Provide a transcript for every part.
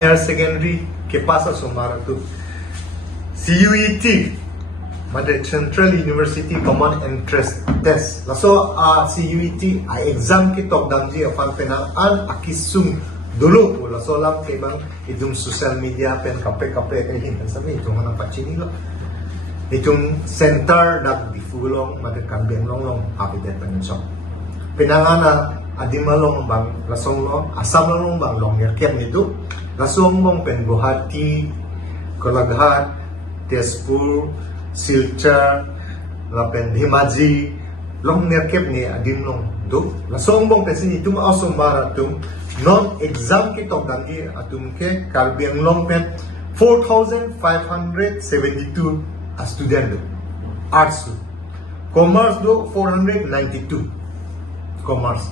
Higher secondary के पास सुमार तो CUET Mother Central University Common Entrance Test laso CUET exam ki top damji afan pena an akisum dulu po laso lam ke bang idum social media pen kape hin sabi itong na pachini lo itong center dak difulong mother kambeng long habitat penso pinangana adimalong bang lasong long asam long bang long yerkem nidu lasong mong pen Guwahati, Golaghat, Tezpur, Silchar, lapen Dhemaji, long nerkep ni adim long do. Lasong mong pen sini tum also maratum non exam ki tok dangi atum ke Karbiang long pen 4,572 student do. Arts do. Commerce do 492 commerce.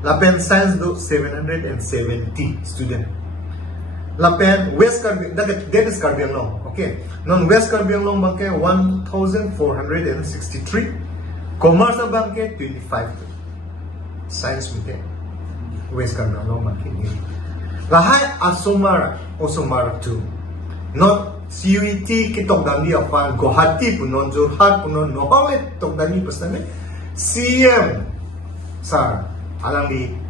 Lapen science do 770 student. Lapen West Karbiang, that is Karbiang Long, okay. Non West Karbiang Long bangke 1,463, Commerce na bangke 25, Science mite West Karbiang Long bangke ni. Lahay Asomara, Osomara 2, non CUET kitok dami afan Guwahati punon Jorhat punon nohole tok dami pasane CM sa alang di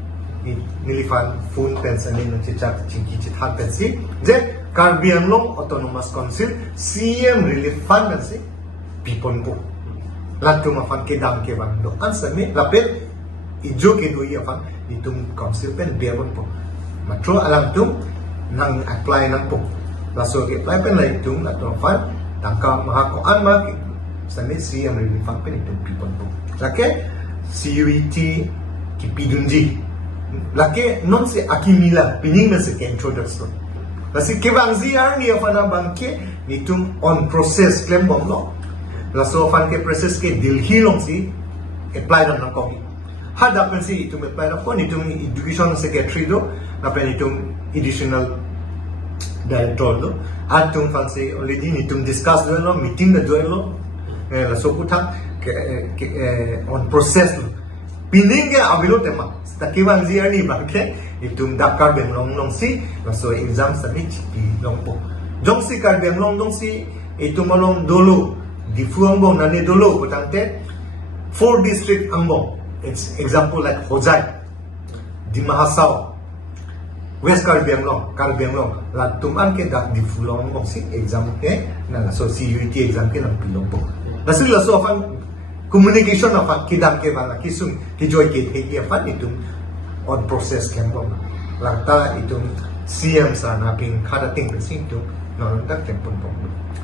nilifan phone pensanin ng cicak cingki cithan pensi je Karbiang Long Autonomous Council CM Relief Fund pensi pipon po latu mafan kedam ke bang do ansame lapel ijo ke do afan itum council pen biabon po matro alam tum nang apply nang po laso ke apply pen lai tum latu mafan tangka maha ko an ma same CM Relief Fund pen itum pipon po lake CUET ki pidunji laki non se akimila pining na se introduction lasi kebang ziar ni afana bangke nitum on process claim bom lo laso fan ke process ke dilhilong si apply na komi hada pen si itum apply na ko nitum education secretary do na pen itum additional director do atum fan se already nitum discuss do lo meeting na do lo laso puta on process lo pining ke abilo tema takiwang ziar ni bangke itum dak Karbiang long si laso exam sa ni chipi long po jong si Karbiang long si itum malong dolo di fuambong na ni dolo potante 4 district ambong it's example like Hojai di Mahasao West Karbiang long latuman ke dak di fulong mong si exam ke na laso CUET exam ke lang pilong po laso afan communication afan kidam ke bala kisung kijoy ke hegi afan itum on process kembang langta itum CM sa naping kadating pensin itum nolak tempon pong